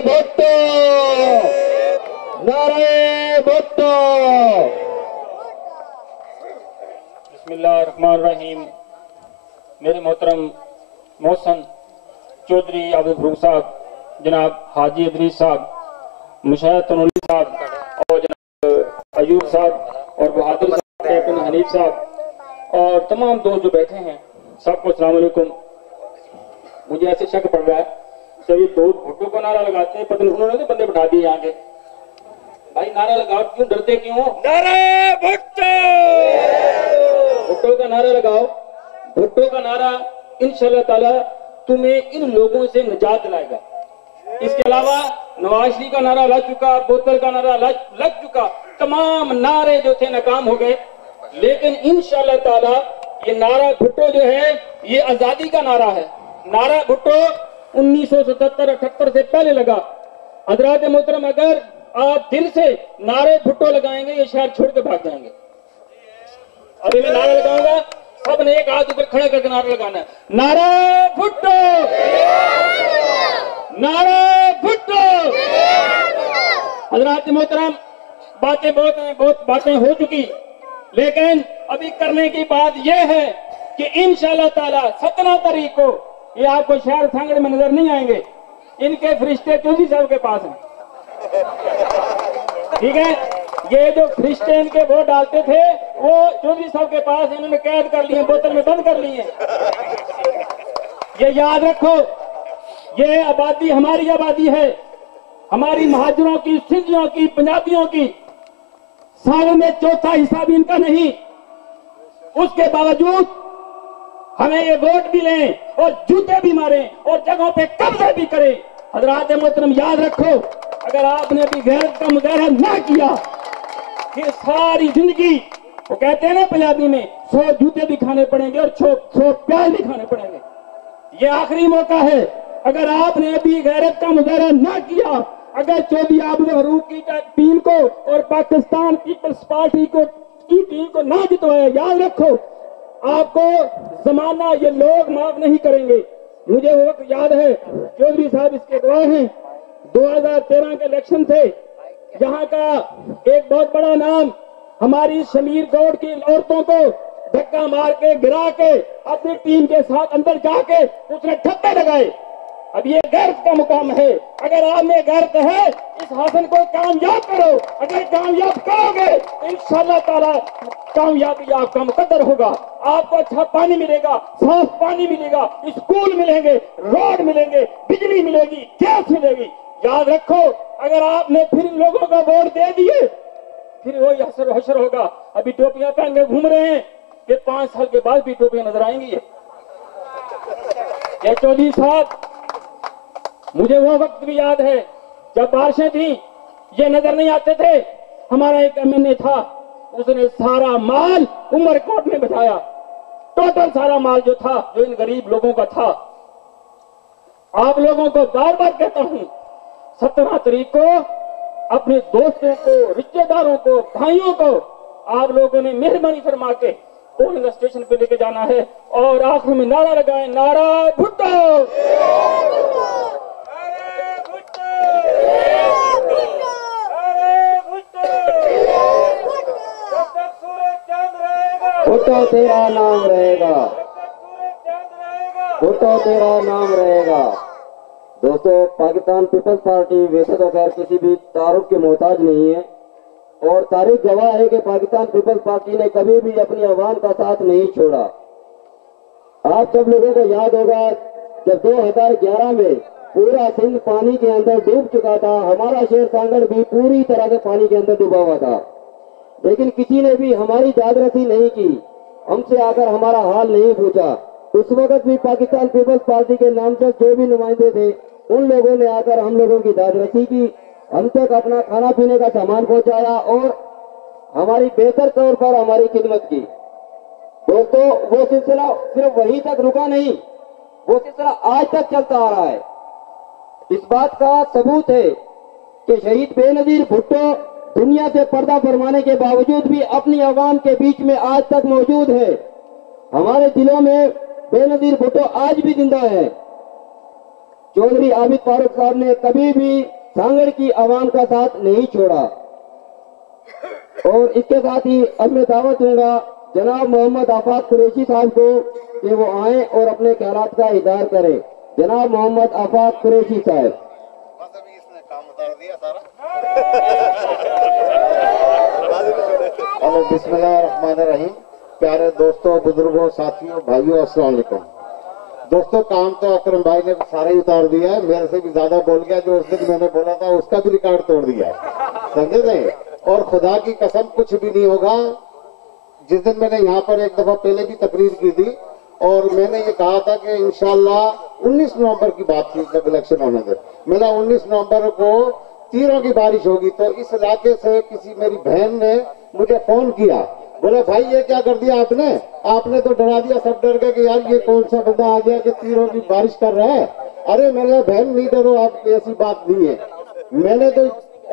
भुट्टो, नारे भुट्टो। बिस्मिल्लाहिर्रहमानिर्रहीम। मेरे मोहतरम मोहसन चौधरी अबू फरूक साहब, जनाब हाजी इदरीस साहब, मुशाहिद तनोली साहब और जनाब अयूब साहब और बहादुर साहब, कैप्टन हनीफ साहब और तमाम दोस्त जो बैठे हैं, सबको अस्सलाम वालेकुम। मुझे ऐसे शक पड़ रहा है सभी दोस्त भुट्टो को नारा लगाते हैं, पता नहीं उन्होंने तो बंदे बिठा दिए आगे। भाई नारा लगाओ, क्यों डरते क्यों? नारे भुट्टो, भुट्टो का नारा लगाओ। भुट्टो का नारा इंशाअल्लाह ताला तुम्हें इन लोगों से निजात दिलाएगा। इसके अलावा नवाज शरीफ का नारा लग चुका, बोतल का नारा लग चुका, तमाम नारे जो थे नाकाम हो गए। लेकिन इंशाअल्लाह ताला ये नारा भुट्टो जो है ये आजादी का नारा है। नारा भुट्टो 1977-78 से पहले लगा। हजरात मोहतरम, अगर आप दिल से नारे भुट्टो लगाएंगे ये शहर छोड़ के भाग जाएंगे। अभी मैं नारा लगाऊंगा, सबने एक हाथ ऊपर खड़ा करके नारा लगाना है। नारा भुट्टो, नारा भुट्टो। हजरात मोहतरम, बातें बहुत बातें हो चुकी, लेकिन अभी करने की बात यह है कि इंशाअल्लाह ताला 17 तारीख को ये आपको शहर सांगड़ में नजर नहीं आएंगे। इनके फरिश्ते चौधरी साहब के पास हैं, ठीक है। ये जो फरिश्ते इनके वोट डालते थे वो चौधरी साहब के पास, इन्होंने कैद कर लिए, बोतल में बंद कर लिए। ये याद रखो, ये आबादी हमारी आबादी है, हमारी महाजरों की, सिंधियों की, पंजाबियों की। साल में चौथा हिस्सा भी इनका नहीं। उसके बावजूद हमें ये वोट भी लें और जूते भी मारें और जगहों पे कब्जा भी करें। हजरात मोहतरम, याद रखो, अगर आपने अभी गैरत का मुजाहरा ना किया फिर सारी जिंदगी, वो कहते हैं ना पंजाबी में, 100 जूते भी खाने पड़ेंगे और 100 प्याज भी खाने पड़ेंगे। ये आखिरी मौका है। अगर आपने अभी गैरत का मुजाहरा ना किया, अगर चौधरी आबद फरूक की टीम को और पाकिस्तान पीपल्स पार्टी की टीम को ना जितवाया, याद रखो आपको जमाना ये लोग माफ नहीं करेंगे। मुझे वो वक्त याद है, चौधरी साहब इसके गवाह हैं, 2013 के इलेक्शन थे। यहाँ का एक बहुत बड़ा नाम हमारी शमीर गौड़ की औरतों को धक्का मार के गिरा के अपनी टीम के साथ अंदर जाके उसने ठप्पे लगाए। अब ये गैरत का मुकाम है। अगर आप में गैरत है, इस हासन को कामयाब करो। अगर कामयाब करोगे इंशाअल्लाह ताला कामयाबी आपका मुकद्दर होगा। आपको अच्छा पानी मिलेगा, साफ पानी मिलेगा, स्कूल मिलेंगे, रोड मिलेंगे, बिजली मिलेगी, गैस मिलेगी। याद रखो, अगर आपने फिर इन लोगों को वोट दे दिए फिर वही हसर हशर होगा। अभी टोपियां पहन के घूम रहे हैं कि 5 साल के बाद भी टोपियां नजर आएंगी। ये चौधरी साहब, मुझे वो वक्त भी याद है जब बारिशें थी, ये नजर नहीं आते थे। हमारा एक एमएनए था, उसने सारा माल उमरकोट में बचाया। टोटल सारा माल जो था, जो इन गरीब लोगों का था। आप लोगों को बार बार कहता हूं, 17 तारीख को अपने दोस्तों को, रिश्तेदारों को, भाइयों को आप लोगों ने मेहरबानी फरमा के पोलिंग स्टेशन पे लेके जाना है और आखिर में नारा लगाएं, नारा भुट्टो। भुट्टो तेरा नाम रहेगा, भुट्टो तेरा नाम रहेगा। दोस्तों, पाकिस्तान पीपल्स पार्टी वैसे तो खैर किसी भी तारुफ के मोहताज नहीं है और तारीख गवाह है कि पाकिस्तान पीपल्स पार्टी ने कभी भी अपनी आवाम का साथ नहीं छोड़ा। आप सब लोगों को याद होगा जब 2011 में पूरा सिंध पानी के अंदर डूब चुका था, हमारा शहर सांगड़ भी पूरी तरह से पानी के अंदर डूबा हुआ था, लेकिन किसी ने भी हमारी दादरसी नहीं की, हमसे आकर हमारा हाल नहीं पूछा। उस वक्त भी पाकिस्तान पीपल्स पार्टी के नाम से जो भी नुमाइंदे थे उन लोगों ने आकर हम लोगों की दादरसी की, हम तक अपना खाना पीने का सामान पहुंचाया और हमारी बेहतर तौर पर हमारी खिदमत की। दोस्तों, वो सिलसिला सिर्फ वहीं तक रुका नहीं, वो सिलसिला आज तक चलता आ रहा है। इस बात का सबूत है कि शहीद बेनजीर भुट्टो दुनिया से पर्दा फरमाने के बावजूद भी अपनी आवाम के बीच में आज तक मौजूद है। हमारे दिलों में बेनजीर भुट्टो आज भी जिंदा है। चौधरी आबिद फारूक साहब ने कभी भी सांगड़ की आवाम का साथ नहीं छोड़ा। और इसके साथ ही अब मैं दावत दूंगा जनाब मोहम्मद आफाक कुरैशी साहब को कि वो आए और अपने ख्यालात का इज़हार करें। जनाब मोहम्मद आफाक कुरैशी साहब। हेलो, बिस्मिल्लाहिर्रहमानिर्रहीम। प्यारे दोस्तों, बुजुर्गों, साथियों, भाइयों, अस्सलाम वालेकुम। दोस्तों, काम तो अकरम भाई ने सारा ही उतार दिया है, मेरे से भी ज्यादा बोल गया। जो उस दिन मैंने बोला था उसका भी रिकॉर्ड तोड़ दिया है, समझे नहीं। और खुदा की कसम कुछ भी नहीं होगा। जिस दिन मैंने यहाँ पर एक दफा पहले भी तकरीर की थी और मैंने ये कहा था कि इंशाल्लाह 19 नवंबर की बात थी जब इलेक्शन होने थे, मेरा 19 नवंबर को तीरों की बारिश होगी। तो इस इलाके से किसी मेरी बहन ने मुझे फोन किया, बोले भाई ये क्या कर दिया आपने तो डरा दिया। सब डर गए कि यार ये कौन सा बंदा आ गया कि तीरों की बारिश कर रहा है। अरे मेरे बहन नहीं डरो, आप ऐसी बात नहीं है। मैंने तो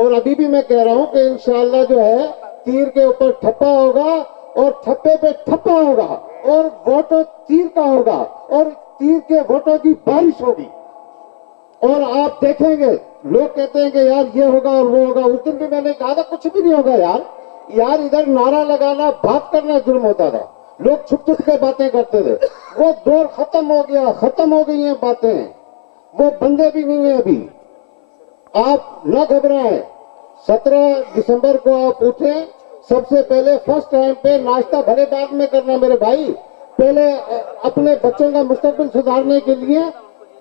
और अभी भी मैं कह रहा हूँ कि इंशाल्लाह जो है तीर के ऊपर ठप्पा होगा और ठप्पे पे ठप्पा होगा और वोटों तीर का होगा और तीर के वोटों की बारिश होगी। और आप देखेंगे लोग कहते हैं कि यार ये होगा और वो होगा। उस दिन भी मैंने कहा था कुछ भी नहीं होगा यार इधर नारा लगाना बात करना जुर्म होता था। लोग छुप छुप के बातें करते थे। वो दौर खत्म हो गया, खत्म हो गई हैं बातें। वो बंदे भी नहीं है अभी। आप न घबराएं। 17 दिसंबर को आप उठे। सबसे पहले फर्स्ट टाइम पे नाश्ता भले बाद में करना मेरे भाई, पहले अपने बच्चों का मुस्तकबिल सुधारने के लिए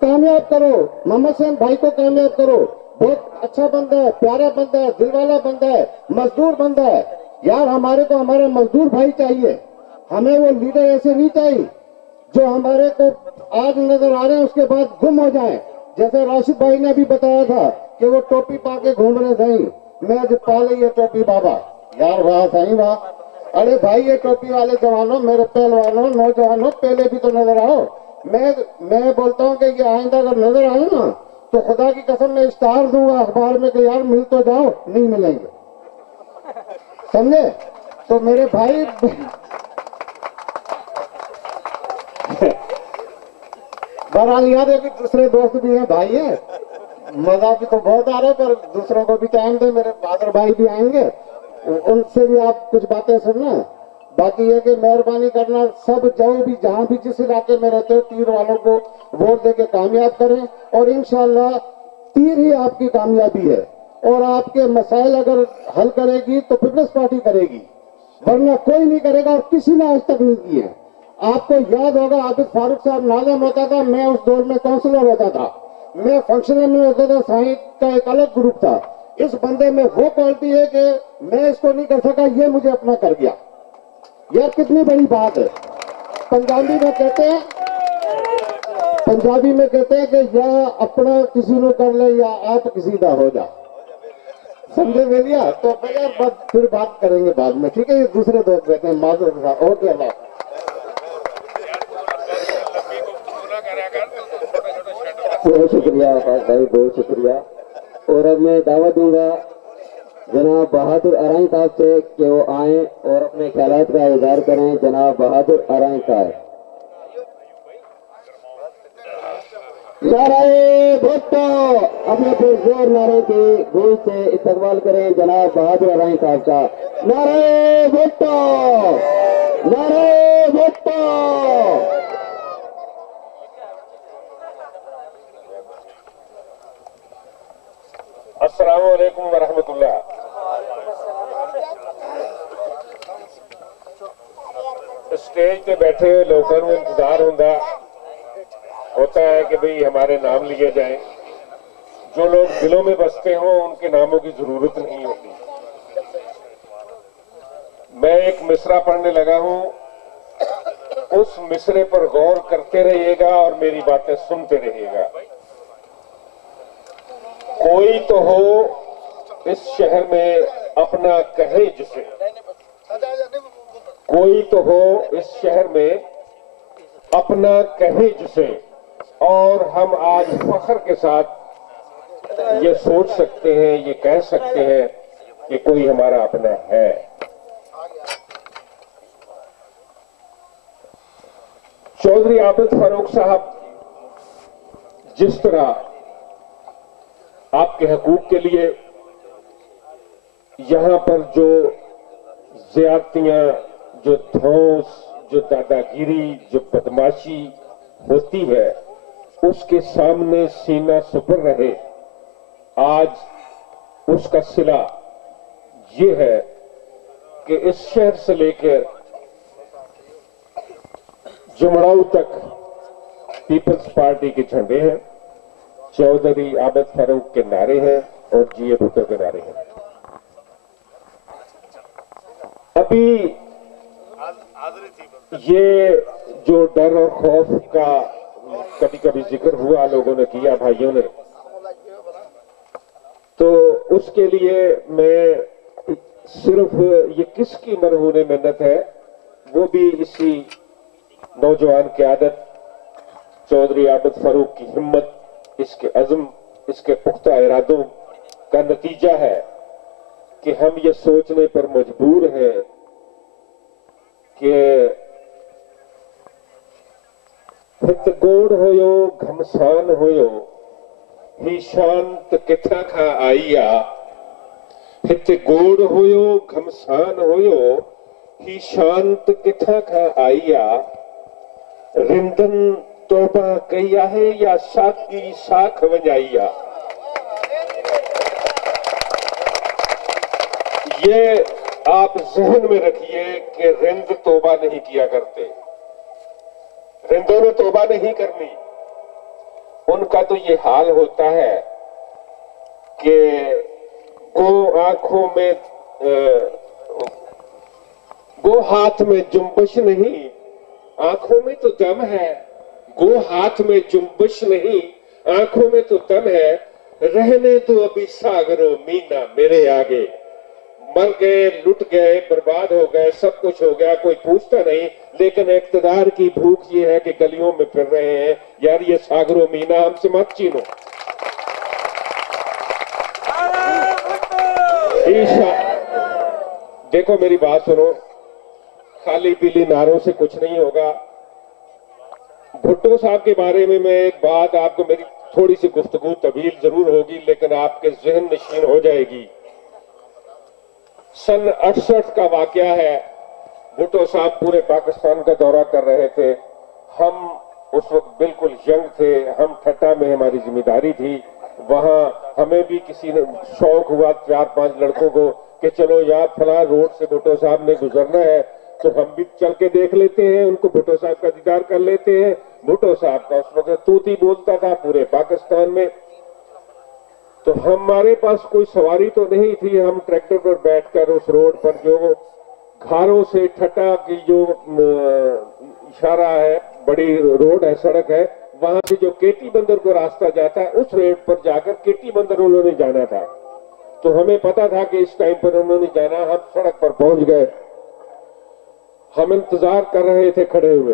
कामयाब करो। मोहम्मद हुसैन भाई को कामयाब करो। बहुत अच्छा बंदा है, प्यारा बंदा है, दिलवाला बंदा है, मजदूर बंदा है। यार हमारे को हमारा मजदूर भाई चाहिए। हमें वो लीडर ऐसे नहीं चाहिए जो हमारे को आज नजर आ रहे हैं उसके बाद गुम हो जाए। जैसे राशिद भाई ने भी बताया था कि वो टोपी पा के घूम रहे थे। मैं जो पा ली ये टोपी बाबा, यार वाह सही वाह। अरे भाई ये टोपी वाले जवानों, मेरे पहलवानों, नौजवानों, पहले भी तो नजर आओ। मैं बोलता हूँ कि ये आइंदा अगर नजर आए ना तो खुदा की कसम मैं इश्तार दूंगा अखबार में कि यार मिल तो जाओ, नहीं मिलेंगे, समझे। तो मेरे भाई बहरहाल याद है कि दूसरे दोस्त भी हैं, भाई है, मजा भी तो बहुत आ रहा है, पर दूसरों को भी टाइम दे। मेरे फादर भाई भी आएंगे, उनसे भी आप कुछ बातें सुनना। बाकी ये कि मेहरबानी करना, सब जो भी जहां भी जिस इलाके में रहते हो तीर वालों को वोट देके कामयाब करें और इंशाल्लाह तीर ही आपकी कामयाबी है। और आपके मसाइल अगर हल करेगी तो पीपल्स पार्टी करेगी, वरना कोई नहीं करेगा और किसी ने आज तक नहीं किए। आपको याद होगा आबिद फारूक साहब नाज़म होता था, मैं उस दौर में काउंसलर होता था, मैं फंक्शनल में होता था, साहिब का एक अलग ग्रुप था। इस बंदे में वो क्वालिटी है कि मैं इसको नहीं कर सका, ये मुझे अपना कर गया। यार कितनी बड़ी बात है। पंजाबी में कहते हैं कि या अपना किसी को कर ले या आप किसी का हो जा, समझे भैया। तो भैया फिर बात करेंगे बाद में, ठीक है। ये दूसरे दोस्त बैठे हैं, माजूर के साथ। ओके अल्लाह। बहुत शुक्रिया आकाश भाई, बहुत शुक्रिया। और अब मैं दावत दूंगा जनाब बहादुर अराई साहब से कि वो आए और अपने ख्यालात का इज़हार करें। जनाब बहादुर अराई साहब। नारे भुट्टो, अपने पुरजोर नारे की गूंज से इस्तकबाल करें जनाब बहादुर अराई साहब का। नारे भुट्टो, नारे भुट्टो। अस्सलामु अलैकुम वरहमतुल्लाह। स्टेज पे बैठे हुए लोगों को इंतजार होता है कि भाई हमारे नाम लिए जाएं। जो लोग दिलों में बसते हों उनके नामों की जरूरत नहीं होती। मैं एक मिसरा पढ़ने लगा हूं, उस मिसरे पर गौर करते रहिएगा और मेरी बातें सुनते रहिएगा। कोई तो हो इस शहर में अपना कहे जिसे, कोई तो हो इस शहर में अपना कहे जिसे, और हम आज फख्र के साथ ये सोच सकते हैं, ये कह सकते हैं कि कोई हमारा अपना है। चौधरी आबिद फारूक साहब जिस तरह आपके हकूक के लिए। यहां पर जो ज्यादतियां, जो धौंस, जो दादागिरी, जो बदमाशी होती है, उसके सामने सीना सुपर रहे। आज उसका सिला ये है कि इस शहर से लेकर जुमड़ाऊ तक पीपल्स पार्टी के झंडे हैं, चौधरी आबिद फारूक के नारे हैं और जीए भुट्टो के नारे हैं। अभी ये जो डर और खौफ का कभी कभी जिक्र हुआ, लोगों ने किया, भाइयों ने, तो उसके लिए मैं सिर्फ ये किसकी मरहूने मिन्नत है, वो भी इसी नौजवान क़यादत चौधरी आबिद फारूक की हिम्मत, इसके अज़्म, इसके पुख्ता इरादों का नतीजा है कि हम ये सोचने पर मजबूर हैं कि हित गोड़ होयो घमसान होयो ही शांत किथा खा आईया। हित गोड़ होयो घमसान होयो ही शांत किथा खा आईया। रिंदन तोबा कया है या साकी साख वजाइया। ये आप जहन में रखिए कि रिंद तोबा नहीं किया करते, रिंदों ने तोबा नहीं करनी। उनका तो ये हाल होता है कि गो आंखों में गो हाथ में जुम्बश नहीं, आंखों में तो दम है। गो हाथ में जुम्बश नहीं, आंखों में तो दम है। रहने तो अभी सागरों मीना मेरे आगे। मर गए, लुट गए, बर्बाद हो गए, सब कुछ हो गया, कोई पूछता नहीं, लेकिन इक़्तिदार की भूख ये है कि गलियों में फिर रहे हैं। यार ये सागरों मीना हमसे मत छीनो। देखो मेरी बात सुनो, खाली पीली नारों से कुछ नहीं होगा। भुट्टो साहब के बारे में मैं एक बात आपको, मेरी थोड़ी सी गुफ्तगू तवील जरूर होगी लेकिन आपके ज़हन नशीन हो जाएगी। सन 68 का वाकया है। भुट्टो साहब पूरे पाकिस्तान का दौरा कर रहे थे। हम उस वक्त बिल्कुल यंग थे, हम ठट्टा में हमारी जिम्मेदारी थी। वहां हमें भी किसी ने शौक हुआ 4-5 लड़कों को कि चलो यार फला रोड से भुट्टो साहब ने गुजरना है तो हम भी चल के देख लेते हैं, उनको भुट्टो साहब का दीदार कर लेते हैं। भुट्टो साहब का उस वक्त तूती बोलता था पूरे पाकिस्तान में। तो हमारे पास कोई सवारी तो नहीं थी, हम ट्रैक्टर पर बैठकर उस रोड पर जो घारों से ठट्टा की जो इशारा है, बड़ी रोड है, सड़क है, वहां से जो केटी बंदर को रास्ता जाता है उस रोड पर जाकर केटी बंदर उन्होंने जाना था। तो हमें पता था कि इस टाइम पर उन्होंने जाना। हम सड़क पर पहुंच गए, हम इंतजार कर रहे थे खड़े हुए।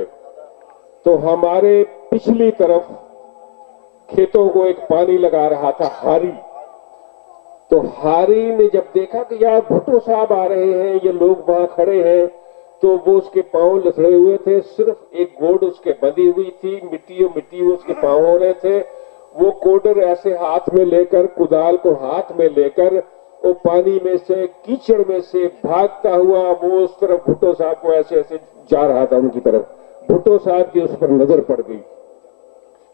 तो हमारे पिछली तरफ खेतों को एक पानी लगा रहा था हारी। तो हारी ने जब देखा कि यार भुट्टो साहब आ रहे हैं, ये लोग वहां खड़े हैं, तो वो उसके पांव लसड़े हुए थे, सिर्फ एक गोड उसके बंधी हुई थी, मिट्टी उसके पांव हो रहे थे। वो कोडर ऐसे हाथ में लेकर, कुदाल को हाथ में लेकर, वो पानी में से, कीचड़ में से भागता हुआ वो उस तरफ भुट्टो साहब को ऐसे ऐसे जा रहा था उनकी तरफ। भुट्टो साहब की उस पर नजर पड़ गई,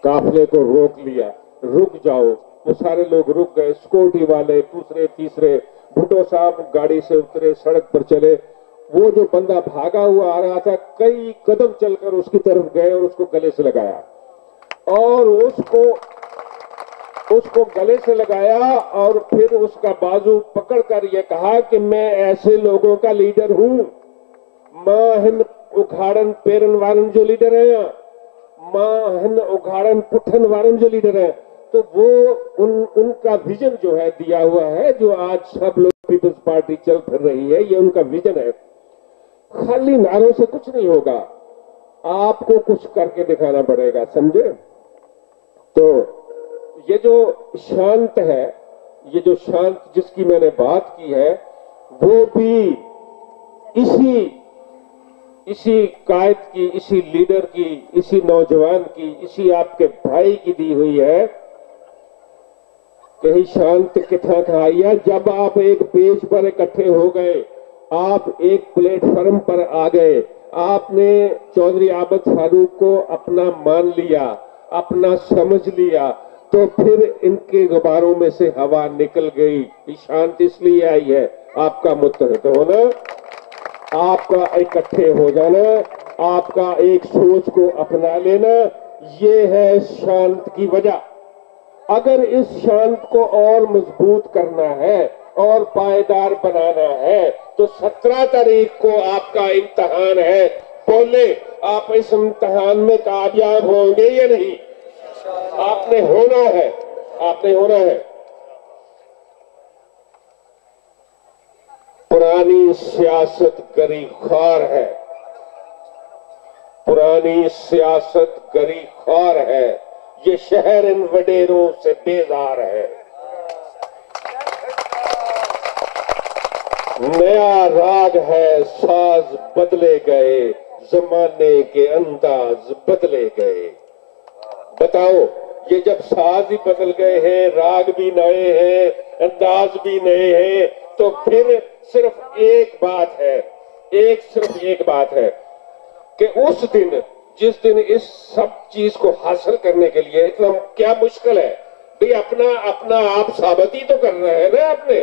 काफिले को रोक लिया, रुक जाओ। वो सारे लोग रुक गए, सिक्योरिटी वाले, दूसरे तीसरे। भुट्टो साहब गाड़ी से उतरे, सड़क पर चले। वो जो बंदा भागा हुआ आ रहा था, कई कदम चलकर उसकी तरफ गए और उसको गले से लगाया और उसको गले से लगाया और फिर उसका बाजू पकड़कर ये कहा कि मैं ऐसे लोगों का लीडर हूं। मां हिन उघाड़न पेरन वारन जो लीडर है, मां हिन उघाड़न पुठन वारन जो लीडर है। तो वो उनका विजन जो है दिया हुआ है, जो आज सब लोग पीपल्स पार्टी चल फिर रही है, ये उनका विजन है। खाली नारों से कुछ नहीं होगा, आपको कुछ करके दिखाना पड़ेगा, समझे? तो ये जो शांत है, ये जो शांत जिसकी मैंने बात की है, वो भी इसी कायद की, इसी लीडर की, इसी नौजवान की, इसी आपके भाई की दी हुई है कहीं शांत किथा खाइया। जब आप एक पेज पर इकट्ठे हो गए, आप एक प्लेटफॉर्म पर आ गए, आपने चौधरी आबद फारूक को अपना मान लिया, अपना समझ लिया, तो फिर इनके गुब्बारों में से हवा निकल गई। शांति इसलिए आई है आपका मुत्तहद होना, आपका इकट्ठे हो जाना, आपका एक सोच को अपना लेना, ये है शांत की वजह। अगर इस शांत को और मजबूत करना है और पायदार बनाना है तो 17 तारीख को आपका इम्तहान है। बोले आप इस इम्तहान में कामयाब होंगे या नहीं? आपने होना है, आपने होना है। पुरानी सियासत गरीख्वार है, पुरानी सियासत गरीख्वार है। ये शहर इन वडेरों से बेजार है। नया राग है, साज बदले गए, जमाने के अंदाज बदले गए। बताओ, ये जब साज ही बदल गए हैं, राग भी नए हैं, अंदाज भी नए हैं, तो फिर सिर्फ एक बात है, सिर्फ एक बात है कि उस दिन, जिस दिन इस सब चीज को हासिल करने के लिए इतना क्या मुश्किल है भाई, अपना आप साबित ही तो करना है ना। आपने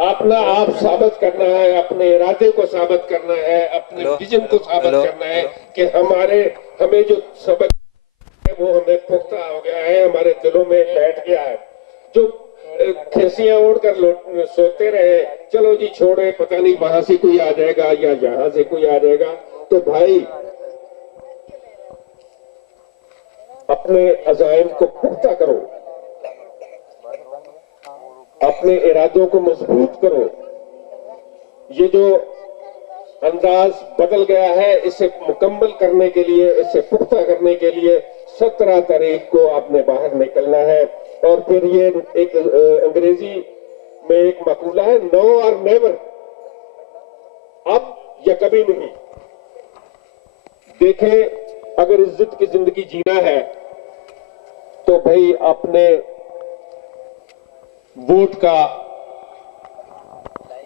अपना आप साबित करना है, अपने इरादे को साबित करना है, अपने विजन को साबित करना है कि हमें जो सबक है वो हमें पुख्ता हो गया है, हमारे दिलों में बैठ गया है। जो खेसियां ओढ़कर सोते रहे, चलो जी छोड़े, पता नहीं वहां से कोई आ जाएगा या यहां से कोई आ जाएगा। तो भाई अपने अज़ाइम को पुख्ता करो, अपने इरादों को मजबूत करो। ये जो अंदाज बदल गया है, इसे मुकम्मल करने के लिए, इसे पुख्ता करने के लिए 17 तारीख को आपने बाहर निकलना है। और फिर ये एक अंग्रेजी में एक मकूला है, नो और नेवर, अब या कभी नहीं। देखें, अगर इज्जत की जिंदगी जीना है तो भाई अपने वोट का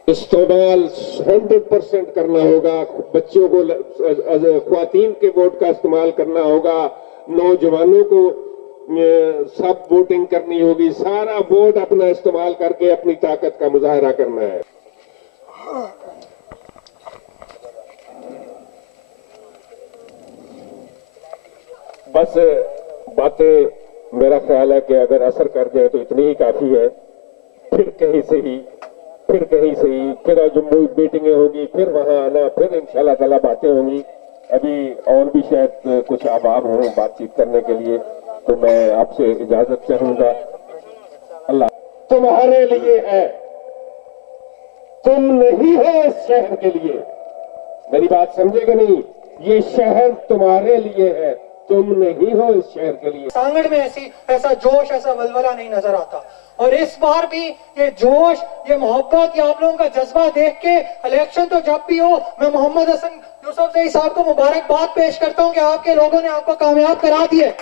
इस्तेमाल 100% करना होगा। बच्चों को, ख्वातीन के वोट का इस्तेमाल करना होगा, नौजवानों को सब वोटिंग करनी होगी। सारा वोट अपना इस्तेमाल करके अपनी ताकत का मुजाहरा करना है। बस बातें मेरा ख्याल है कि अगर असर कर जाए तो इतनी ही काफी है। फिर कहीं से ही फिर जम्मू मीटिंगें होगी, फिर वहां आना, फिर इंशाल्लाह ताला बातें होंगी। अभी और भी शायद कुछ अहबाब हों बातचीत करने के लिए, तो मैं आपसे इजाजत चाहूंगा। अल्लाह तुम्हारे लिए है, तुम नहीं हो इस शहर के लिए। मेरी बात समझेगा नहीं, ये शहर तुम्हारे लिए है, तुम नहीं हो इस शहर के लिए। सांगड़ में ऐसा जोश, ऐसा वलवला नहीं नजर आता। और इस बार भी ये जोश, ये मोहब्बत, ये आप लोगों का जज्बा देख के इलेक्शन तो जब भी हो, मैं मोहम्मद हसन यूसुफजई साहब को मुबारकबाद पेश करता हूं कि आपके लोगों ने आपको कामयाब करा दिए।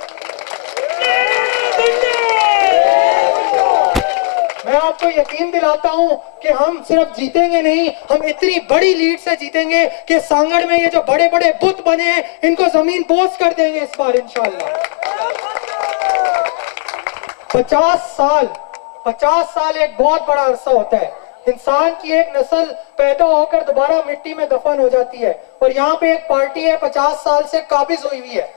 मैं आपको यकीन दिलाता हूं कि हम सिर्फ जीतेंगे नहीं, हम इतनी बड़ी लीड से जीतेंगे कि सांगड़ में ये जो बड़े बड़े बुत बने हैं, इनको जमीन बोझ कर देंगे इस बार इंशाल्लाह। 50 साल एक बहुत बड़ा अरसा होता है। इंसान की एक नस्ल पैदा होकर दोबारा मिट्टी में दफन हो जाती है, और यहाँ पे एक पार्टी है 50 साल से काबिज हुई हुई है,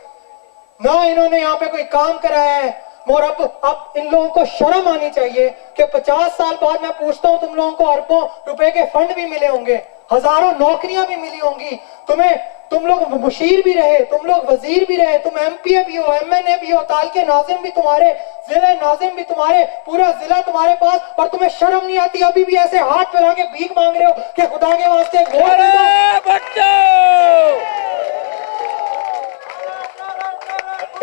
ना इन्होंने यहाँ पे कोई काम कराया है। और अब इन लोगों को शर्म आनी चाहिए कि 50 साल बाद मैं पूछता हूँ, तुम लोगों को अरबों रुपए के फंड भी मिले होंगे, हजारों नौकरियां भी मिली होंगी, तुम लोग मुशीर भी रहे, तुम लोग वजीर भी रहे, तुम एमपीए भी हो, एमएनए भी हो, तालके नाजिम भी तुम्हारे, जिले नाजिम भी तुम्हारे, पूरा जिला तुम्हारे पास, और तुम्हें शर्म नहीं आती? अभी भी ऐसे हाथ फैला के भीख मांग रहे हो कि खुदा के वास्ते वोट दे दो।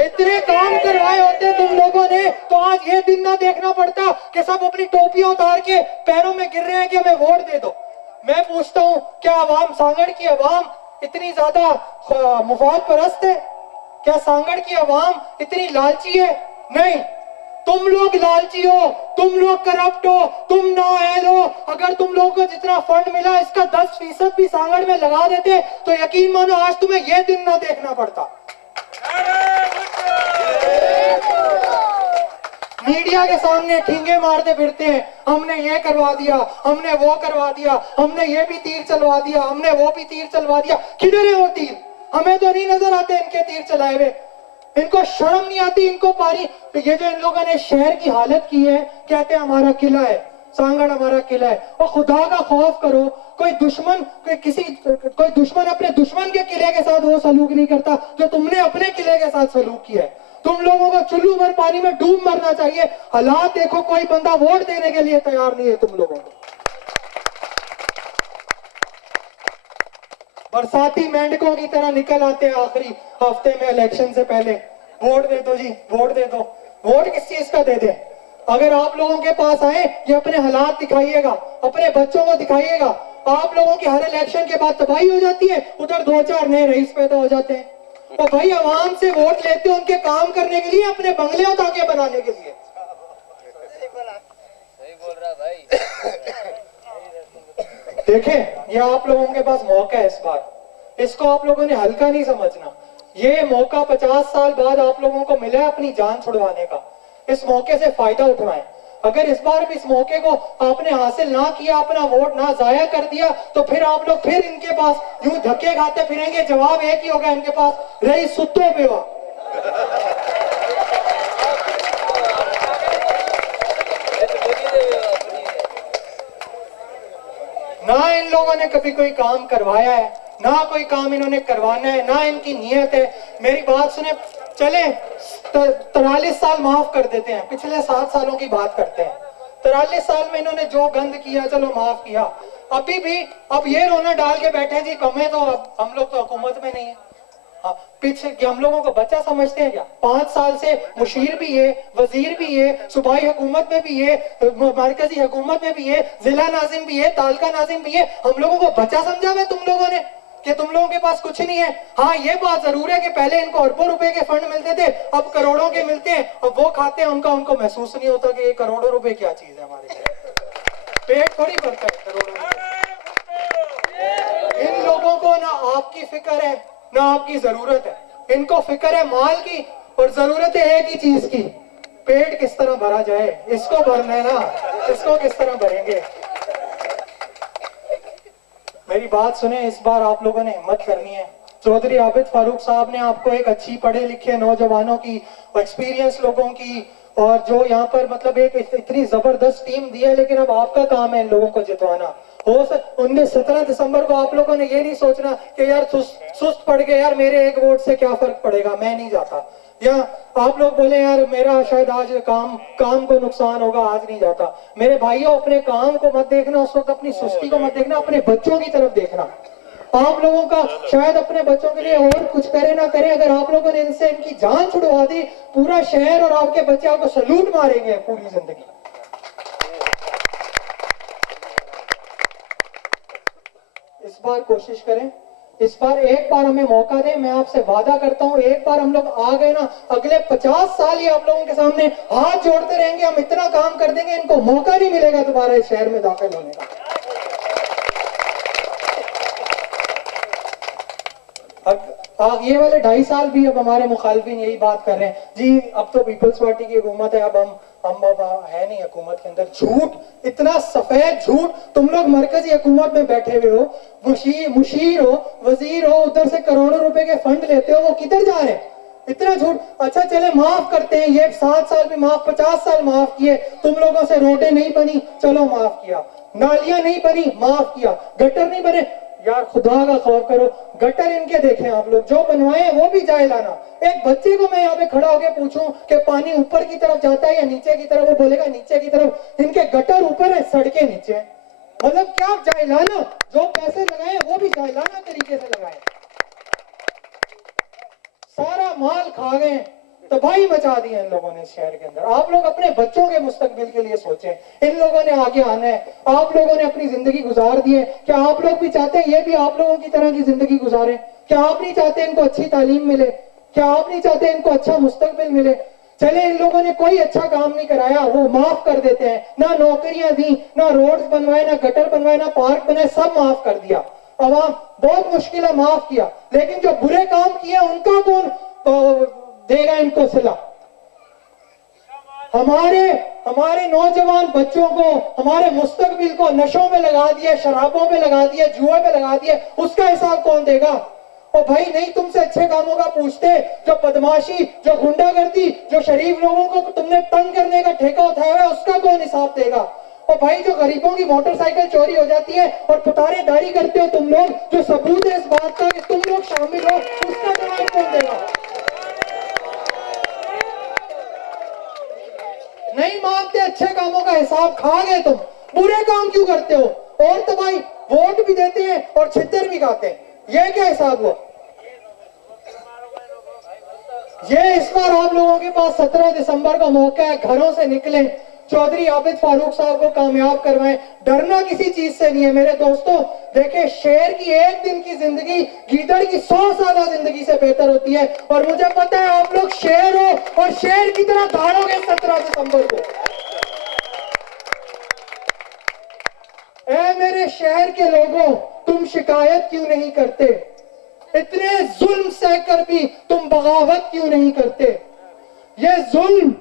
इतने काम करवाए होते तुम लोगों ने, तो आज ये दिन ना देखना पड़ता कि सब अपनी टोपियां उतार के पैरों में गिर रहे हैं कि हमें वोट दे दो। मैं पूछता हूँ, क्या आवाम, सांगड़ की आवाम इतनी ज्यादा मुफाद परस्त है? क्या सांगड़ की आवाम इतनी लालची है? नहीं। तुम लोग लालची हो, तुम लोग करप्ट हो, तुम नाअहल हो। अगर तुम लोगों को जितना फंड मिला इसका 10% भी सांगड़ में लगा देते तो यकीन मानो आज तुम्हें यह दिन ना देखना पड़ता। मीडिया के सामने ठींगे मारते फिरते हैं, हमने ये करवा दिया, हमने वो करवा दिया, हमने ये भी तीर चलवा दिया, हमने वो भी तीर चलवा दिया। किधर है वो तीर? हमें तो नहीं नजर आते इनके तीर चलाए हुए। इनको शर्म नहीं आती इनको पारी। तो ये जो इन लोगों ने शहर की हालत की है, कहते हैं हमारा किला है, सांगड़ हमारा किला है। और खुदा का खौफ करो, कोई दुश्मन अपने दुश्मन के किले के साथ वो सलूक नहीं करता जो तुमने अपने किले के साथ सलूक किया है। तुम लोगों को चुल्लू भर पानी में डूब मरना चाहिए। हालात देखो, कोई बंदा वोट देने के लिए तैयार नहीं है तुम लोगों को। बरसाती मेंढकों की तरह निकल आते हैं आखिरी हफ्ते में इलेक्शन से पहले, वोट दे दो जी, वोट दे दो। वोट किस चीज का दे दे? अगर आप लोगों के पास आए, ये अपने हालात दिखाइएगा, अपने बच्चों को दिखाइएगा। आप लोगों की हर इलेक्शन के बाद तबाही हो जाती है, उधर 2-4 नए रईस पैदा हो जाते हैं। और भाई आवाम से वोट लेते हैं उनके काम करने के लिए, अपने बंगले और ताके बनाने के लिए। सही बोल रहा भाई। देखें, ये आप लोगों के पास मौका है इस बार, इसको आप लोगों ने हल्का नहीं समझना। ये मौका 50 साल बाद आप लोगों को मिला है अपनी जान छुड़वाने का। इस मौके से फायदा उठवाएं। अगर इस बार भी इस मौके को आपने हासिल ना किया, अपना वोट ना जाया कर दिया, तो फिर आप लोग फिर इनके पास यूं धक्के खाते फिरेंगे। जवाब एक ही होगा इनके पास, रही सुत्तो बेवा। ना इन लोगों ने कभी कोई काम करवाया है, ना कोई काम इन्होंने करवाना है, ना इनकी नीयत है। मेरी बात सुने, चले 43 साल माफ कर देते हैं, पिछले 7 सालों की बात करते हैं। 43 साल में इन्होंने जो गंद किया चलो माफ किया। अभी भी अब ये रोना डाल के बैठे जी कमे तो अब हम लोग तो हुकूमत में नहीं है। पीछे कि हम लोगों को बच्चा समझते हैं क्या? 5 साल से मुशीर भी है, वजीर भी है, सूबाई हुकूमत में भी है, मरकजी हुकूमत में भी है, जिला नाजिम भी है, तालका नाजिम भी है। हम लोगों को बच्चा समझा हुआ तुम लोगों ने कि तुम लोगों के पास कुछ नहीं है। हाँ, ये बात जरूर है कि पहले इनको अरबों रुपए के फंड मिलते थे, अब करोड़ों के मिलते हैं और वो खाते हैं उनको महसूस नहीं होता कि ये करोड़ों रुपए क्या चीज है हमारे लिए। पेट थोड़ी भरता है करोड़ों रुपए। इन लोगों को ना आपकी फिक्र है ना आपकी जरूरत है, इनको फिक्र है माल की और जरूरत है एक ही चीज की, पेट किस तरह भरा जाए। इसको भरना है ना, इसको किस तरह भरेंगे। मेरी बात सुने, इस बार आप लोगों ने हिम्मत करनी है। चौधरी आबिद फारूक साहब ने आपको एक अच्छी पढ़े लिखे नौजवानों की, एक्सपीरियंस लोगों की, और जो यहाँ पर मतलब एक इतनी जबरदस्त टीम दी है, लेकिन अब आपका काम है इन लोगों को जितवाना। हो 17 दिसंबर को आप लोगों ने ये नहीं सोचना कि यार सुस्त पड़ गए, यार मेरे एक वोट से क्या फर्क पड़ेगा, मैं नहीं जाता। या आप लोग बोले यार मेरा शायद आज काम को नुकसान होगा, आज नहीं जाता। मेरे भाइयों, अपने काम को मत देखना उस वक्त, अपनी सुस्ती को मत देखना, अपने बच्चों की तरफ देखना। आप लोगों का शायद अपने बच्चों के लिए और कुछ करे ना करे, अगर आप लोगों ने इनसे इनकी जान छुड़वा दी, पूरा शहर और आपके बच्चे आपको सैल्यूट मारेंगे पूरी जिंदगी। इस बार कोशिश करें, इस बार एक बार हमें मौका दें। मैं आपसे वादा करता हूं, एक बार हम लोग आ गए ना, अगले 50 साल ही आप लोगों के सामने हाथ जोड़ते रहेंगे। हम इतना काम कर देंगे, इनको मौका नहीं मिलेगा दोबारा इस शहर में दाखिल होने का। ये वाले 2.5 साल भी अब हमारे मुखालिफिन यही बात कर रहे हैं जी, अब तो पीपल्स पार्टी की हुकूमत है, अब हम है नहीं हुकूमत के अंदर। झूठ, इतना सफेद झूठ। तुम लोग मरकजी हुकूमत में बैठे हुए हो, मुशीर हो, वजीर हो, उधर से करोड़ों रुपए के फंड लेते हो, वो किधर जा रहे हैं? इतना झूठ। अच्छा चले माफ करते हैं, ये 7 साल भी माफ, 50 साल माफ किए। तुम लोगों से रोडें नहीं बनी, चलो माफ किया। नालियां नहीं बनी, माफ किया। गटर नहीं बने, यार खुदा का खौफ करो, गटर इनके देखें आप लोग, जो बनवाए वो भी जाए लाना। एक बच्चे को मैं यहाँ पे खड़ा होकर पूछूं कि पानी ऊपर की तरफ जाता है या नीचे की तरफ, वो बोलेगा नीचे की तरफ। इनके गटर ऊपर है, सड़कें नीचे है। मतलब क्या जाए लाना, जो पैसे लगाए वो भी जाए लाना तरीके से लगाए। सारा माल खा गए, तबाही मचा दी है इन लोगों ने शहर के अंदर। आप लोग अपने बच्चों के मुस्तकबिल के लिए सोचें। इन लोगों ने आगे आना है, आप लोगों ने अपनी जिंदगी गुजार दी है। क्या आप लोग भी चाहते हैं ये भी आप लोगों की तरह की जिंदगी गुजारें? क्या आप नहीं चाहते इनको अच्छी तालीम मिले? क्या आप नहीं चाहते इनको अच्छा मुस्तकबिल मिले? चले इन लोगों ने कोई अच्छा काम नहीं कराया, वो माफ कर देते हैं, ना नौकरियां दी, ना रोड्स बनवाए, ना गटर बनवाए, ना पार्क बनाए, सब माफ कर दिया। अवाम बहुत मुश्किल है माफ किया, लेकिन जो बुरे काम किए उनका कौन देगा इनको सिला? हमारे नौजवान बच्चों को, हमारे मुस्तकबिल को नशों में लगा दिया, शराबों में लगा दिया, जुए में लगा दिया, उसका हिसाब कौन देगा? और भाई नहीं तुमसे अच्छे कामों का पूछते, जो बदमाशी, जो गुंडागर्दी, जो शरीफ लोगों को तुमने तंग करने का ठेका उठाया है, उसका कौन हिसाब देगा? और भाई जो गरीबों की मोटरसाइकिल चोरी हो जाती है और पुतारेदारी करते हो तुम लोग, जो सबूत है इस बात का कि तुम लोग शामिल हो, उसका जवाब कौन देगा? नहीं मानते अच्छे कामों का हिसाब, खा गए तुम, बुरे काम क्यों करते हो? और तो भाई वोट भी देते हैं और छितर भी खाते हैं, ये क्या हिसाब हुआ? ये इस बार आप लोगों के पास 17 दिसंबर का मौका है, घरों से निकलें, चौधरी आबिद फारूक साहब को कामयाब करवाएं। डरना किसी चीज से नहीं है मेरे दोस्तों। देखिए शेर की एक दिन की जिंदगी गीदड़ की 100 साल जिंदगी से बेहतर होती है, और मुझे पता है आप लोग शेर हो और शेर की तरह दौड़ोगे 17 दिसंबर को। ऐ मेरे शहर के लोगों, तुम शिकायत क्यों नहीं करते? इतने जुल्म सहकर भी तुम बगावत क्यों नहीं करते? ये जुल्म,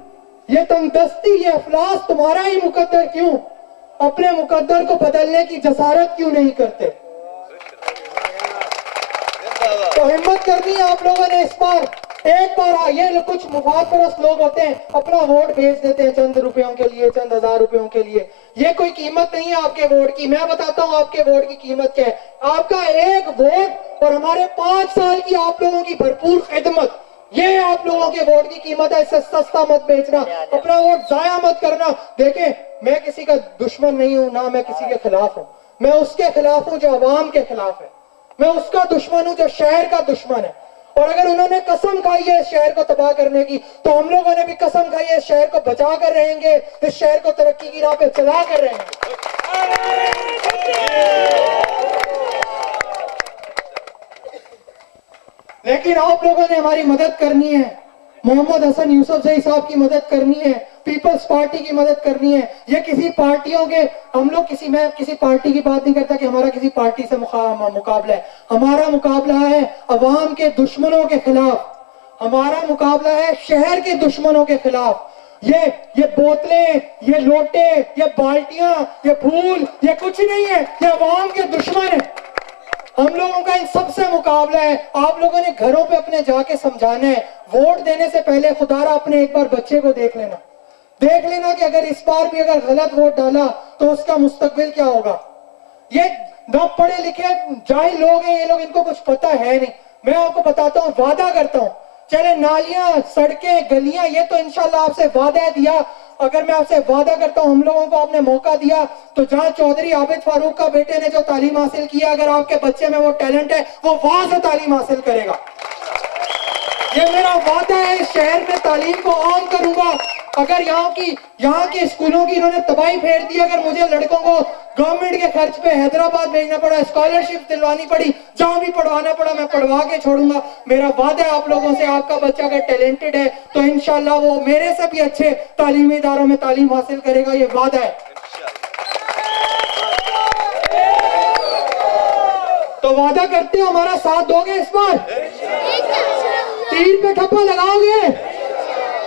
ये तंगदस्ती, ये अफलास तुम्हारा ही मुकद्दर क्यों? अपने मुकद्दर को बदलने की जसारत क्यों नहीं करते? तो हिम्मत करनी है आप लोगों ने इस बार, एक बार ये कुछ मुफादपरस्त लोग होते हैं, अपना वोट भेज देते हैं चंद रुपयों के लिए, चंद हजार रुपयों के लिए। ये कोई कीमत नहीं है आपके वोट की। मैं बताता हूँ आपके वोट की कीमत क्या है। आपका एक वोट और हमारे 5 साल की आप लोगों की भरपूर खिदमत, ये आप लोगों के वोट की कीमत है। इससे सस्ता मत बेचना, अपना वोट जाया मत करना। देखें मैं किसी का दुश्मन नहीं हूं, ना मैं किसी के खिलाफ हूं। मैं उसके खिलाफ हूं जो अवाम के खिलाफ है। मैं उसका दुश्मन हूं जो शहर का दुश्मन है। और अगर उन्होंने कसम खाई है इस शहर को तबाह करने की, तो हम लोगों ने भी कसम खाई है इस शहर को बचा कर रहेंगे, इस शहर को तरक्की की राह पे चला कर रहेंगे। लेकिन आप लोगों ने हमारी मदद करनी है, मोहम्मद हसन यूसुफजई साहब की मदद करनी है, पीपल्स पार्टी की मदद करनी है। ये किसी पार्टियों के, हम लोग मैं किसी पार्टी की बात नहीं करता कि हमारा किसी पार्टी से मुकाबला है। हमारा मुकाबला है अवाम के दुश्मनों के खिलाफ, हमारा मुकाबला है शहर के दुश्मनों के खिलाफ। ये बोतलें, ये लोटे, ये बाल्टियां, ये फूल, ये कुछ नहीं है, ये अवाम के दुश्मन है। हम लोगों का इन सबसे मुकाबला है। आप लोगों ने घरों पे अपने जाके समझाना है। वोट देने से पहले खुदारा अपने एक बार बच्चे को देख लेना कि अगर इस बार भी अगर गलत वोट डाला तो उसका मुस्तकबिल क्या होगा। ये न पढ़े लिखे जाहिल लोग हैं, ये लोग, इनको कुछ पता है नहीं। मैं आपको बताता हूँ, वादा करता हूँ, चले नालियां, सड़कें, गलियां, ये तो इंशाल्लाह आपसे वादा दिया। अगर मैं आपसे वादा करता हूं, हम लोगों को आपने मौका दिया, तो जहां चौधरी आबिद फारूक का बेटे ने जो तालीम हासिल किया, अगर आपके बच्चे में वो टैलेंट है, वो वहां से तालीम हासिल करेगा। ये मेरा वादा है, इस शहर में तालीम को आम करूंगा। अगर यहाँ के स्कूलों की इन्होंने तबाही फेर दी, अगर मुझे लड़कों को गवर्नमेंट के खर्च पे हैदराबाद भेजना पड़ा, स्कॉलरशिप दिलवानी पड़ी, जहां भी पढ़वाना पड़ा, मैं पढ़वा के छोड़ूंगा। मेरा वादा है आप लोगों से, आपका बच्चा अगर टैलेंटेड है तो इंशाल्लाह वो मेरे से भी अच्छे तालीमी इदारों में तालीम हासिल करेगा, ये वादा है। तो वादा करते हो हमारा साथ दोगे इस बार? तीर पे ठप्पा लगाओगे?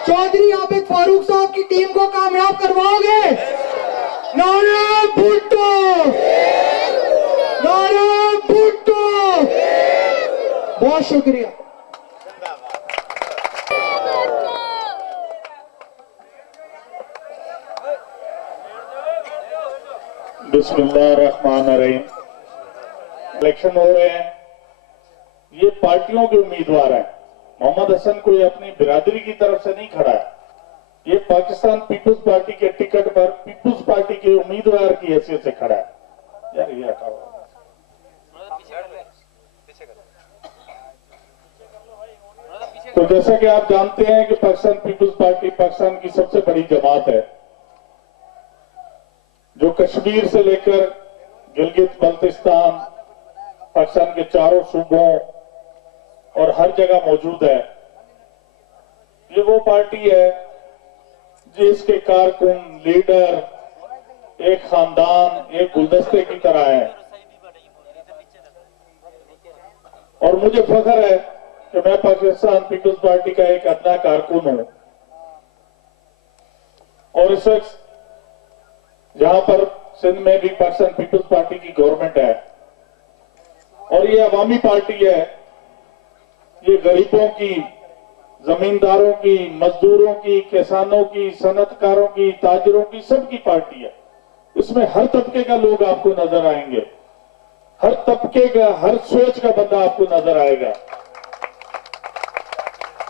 चौधरी आबिद फारूक साहब की टीम को कामयाब करवाओगे? नारे भुट्टो, नारे भुट्टो। बहुत शुक्रिया। बिस्मिल्लाहिर्रहमानिर्रहीम। इलेक्शन हो रहे हैं, ये पार्टियों के उम्मीदवार हैं। मोहम्मद हसन कोई अपनी बिरादरी की तरफ से नहीं खड़ा है, ये पाकिस्तान पीपुल्स पार्टी के टिकट पर पीपुल्स पार्टी के उम्मीदवार की हैसियत से खड़ा है। यार ये हटाओ। तो जैसा कि आप जानते हैं कि पाकिस्तान पीपुल्स पार्टी पाकिस्तान की सबसे बड़ी जमात है, जो कश्मीर से लेकर गिलगित बल्तिस्तान, पाकिस्तान के चारों सूबों और हर जगह मौजूद है। ये वो पार्टी है जिसके कारकुन, लीडर एक खानदान, एक गुलदस्ते की तरह है। और मुझे फख्र है कि मैं पाकिस्तान पीपल्स पार्टी का एक अदना कारकुन हूं। और इस वक्त जहां पर सिंध में भी पाकिस्तान पीपल्स पार्टी की गवर्नमेंट है और ये अवामी पार्टी है, ये गरीबों की, जमींदारों की, मजदूरों की, किसानों की, सनतकारों की, ताजिरों की, सबकी पार्टी है। इसमें हर तबके का लोग आपको नजर आएंगे, हर तबके का, हर सोच का बंदा आपको नजर आएगा,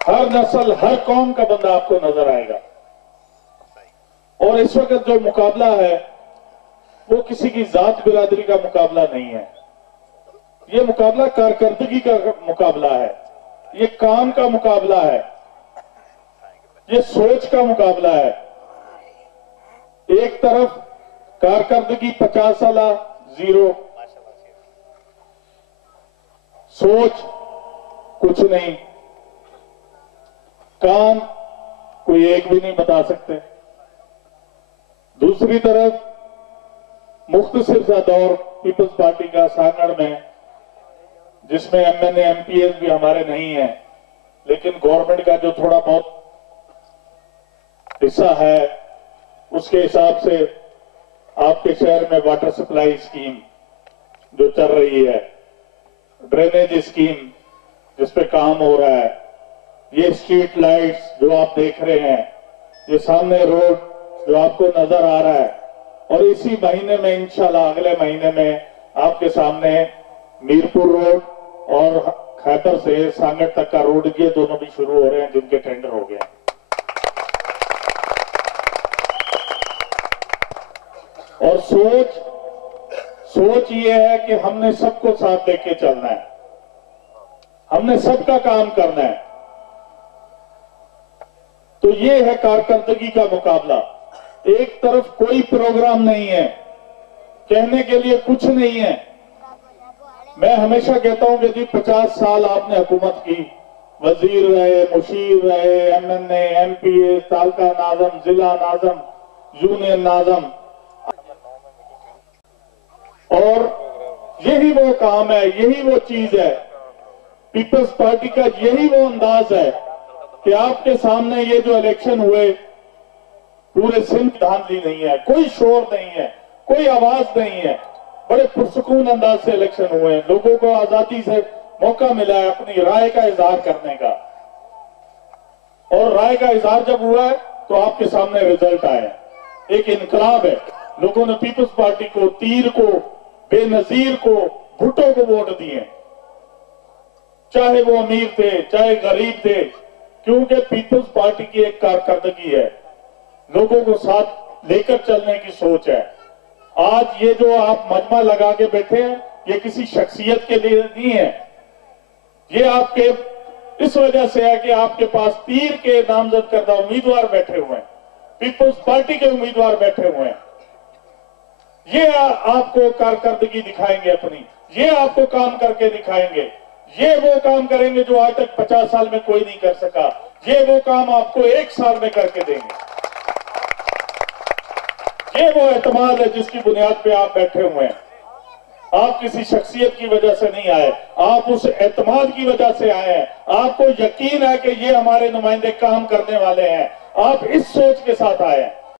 हर नस्ल, हर कौम का बंदा आपको नजर आएगा। और इस वक्त जो मुकाबला है वो किसी की जात बिरादरी का मुकाबला नहीं है, ये मुकाबला कारकर्दगी का मुकाबला है, ये काम का मुकाबला है, ये सोच का मुकाबला है। एक तरफ कारकर्दगी 50 साल जीरो, सोच कुछ नहीं, काम कोई एक भी नहीं बता सकते। दूसरी तरफ मुख्तसर सा दौर पीपल्स पार्टी का सांगड़ में, जिसमें एमएनए एमपीएस भी हमारे नहीं है, लेकिन गवर्नमेंट का जो थोड़ा बहुत हिस्सा है उसके हिसाब से आपके शहर में वाटर सप्लाई स्कीम जो चल रही है, ड्रेनेज स्कीम जिस पे काम हो रहा है, ये स्ट्रीट लाइट्स जो आप देख रहे हैं, ये सामने रोड जो आपको नजर आ रहा है, और इसी महीने में इंशाल्लाह अगले महीने में आपके सामने मीरपुर रोड और खैबर से सांगड़ तक का रोड, ये दोनों भी शुरू हो रहे हैं जिनके टेंडर हो गए हैं। और सोच ये है कि हमने सबको साथ लेके चलना है, हमने सबका काम करना है। तो ये है कारकर्दगी का मुकाबला। एक तरफ कोई प्रोग्राम नहीं है, कहने के लिए कुछ नहीं है। मैं हमेशा कहता हूं कि जी 50 साल आपने हुकूमत की, वजीर रहे, मुशीर रहे, एमएनए, एमपीए, तालका नाज़म, जिला नाज़म, यूनियन नाज़म, और यही वो काम है, यही वो चीज है, पीपल्स पार्टी का यही वो अंदाज है कि आपके सामने ये जो इलेक्शन हुए, पूरे सिंध धांधली नहीं है, कोई शोर नहीं है, कोई आवाज नहीं है, बड़े पुरसुकून अंदाज से इलेक्शन हुए हैं। लोगों को आजादी से मौका मिला है अपनी राय का इजहार करने का, और राय का इजहार जब हुआ है तो आपके सामने रिजल्ट आया, एक इनकलाब है। लोगों ने पीपल्स पार्टी को, तीर को, बेनजीर को, भुट्टो को वोट दिए, चाहे वो अमीर थे चाहे गरीब थे, क्योंकि पीपल्स पार्टी की एक कारकर्दगी है, लोगों को साथ लेकर चलने की सोच है। आज ये जो आप मजमा लगा के बैठे हैं, ये किसी शख्सियत के लिए नहीं है, ये आपके इस वजह से है कि आपके पास तीर के नामजद करदा उम्मीदवार बैठे हुए हैं, पीपल्स पार्टी के उम्मीदवार बैठे हुए हैं। ये आपको कारकर्दगी दिखाएंगे अपनी, ये आपको काम करके दिखाएंगे, ये वो काम करेंगे जो आज तक 50 साल में कोई नहीं कर सका, ये वो काम आपको 1 साल में करके देंगे। ये वो एतमाद है जिसकी बुनियाद पे आप बैठे हुए हैं। आप किसी शख्सियत की वजह से नहीं आए, आप उस एतमाद की वजह से आए हैं। आपको यकीन है कि ये हमारे नुमाइंदे काम करने वाले हैं, आप इस सोच के साथ आए हैं।